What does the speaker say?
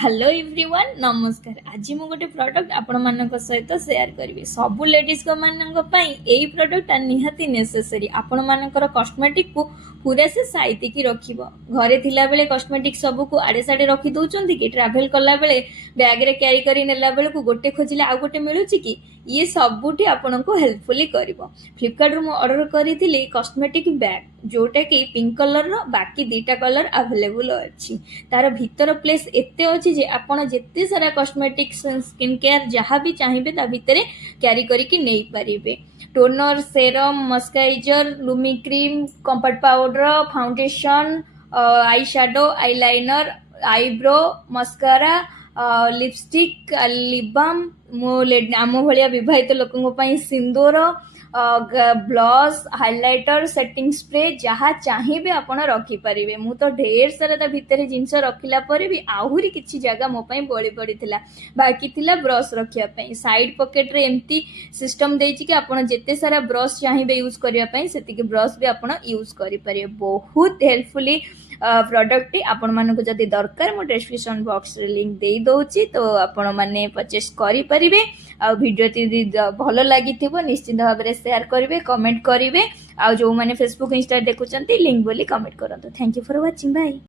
Hello everyone नमस्कार। आज मु गोटे प्रोडक्ट आपण मानक सहित शेयर करी। सबु लेडीज को मानक पई एई प्रोडक्ट निहाती नेसेसरी। आपण मानकर कॉस्मेटिक को पूरा से साइती की रखिबो। घरे थिला बेले कॉस्मेटिक सब को आड़े साड़े रखी दउचंती कि ट्रैवल कला बेले बैग रे कैरी करी नेला बेले को गोटे खोजिले आ गोटे मिलुची कि ये सबुठी आपण को हेल्पफुली करिवो। फ्लिपकार्ट रू मु ऑर्डर करिथिली कॉस्मेटिक बैग जोटा कि पिंक कलर रो बाकी दीटा कलर अवेलेबल अछि। तार भीतर प्लेस एते अछि जे आपण जेते सारा कॉस्मेटिक स्किन केयर जहाँ भी चाहिए ता भितर कैरी करिकी नहीं पारिबे। टोनर सेरम मॉइस्चराइजर लूमी cream compact powder foundation eye shadow eyeliner eyebrow mascara lipstick lip balm आम भाया विवाहित लोकों सिंदूर ब्लश हाइलाइटर सेटिंग स्प्रे जहाँ चाहिए आपण रखिपारे। मु तो ढेर सारा भितर जिनस रखिला पर भी आहुरी किछि जगह मो पई बळी पड़ीथिला। बाकी थिला ब्रश रखिया पई साइड पॉकेट रे एम्ती सिस्टम देछि कि आपण जेते सारा ब्रश चाहिए यूज करिया पई सेतिके ब्रश भी आपण यूज करि पारे। बहुत हेल्पफुली प्रोडक्ट आपण मानको जदि दरकार मो डिस्क्रिप्शन बॉक्स रे लिंक दे दउछि तो आपण माने परचेस करि परिबे। आ वीडियो ती भल लगी निश्चित भाव में शेयर करेंगे कमेंट करेंगे। आ जो मैंने फेसबुक इंस्टा देखुं लिंक बोली कमेंट करंतु। Thank you for watching bye.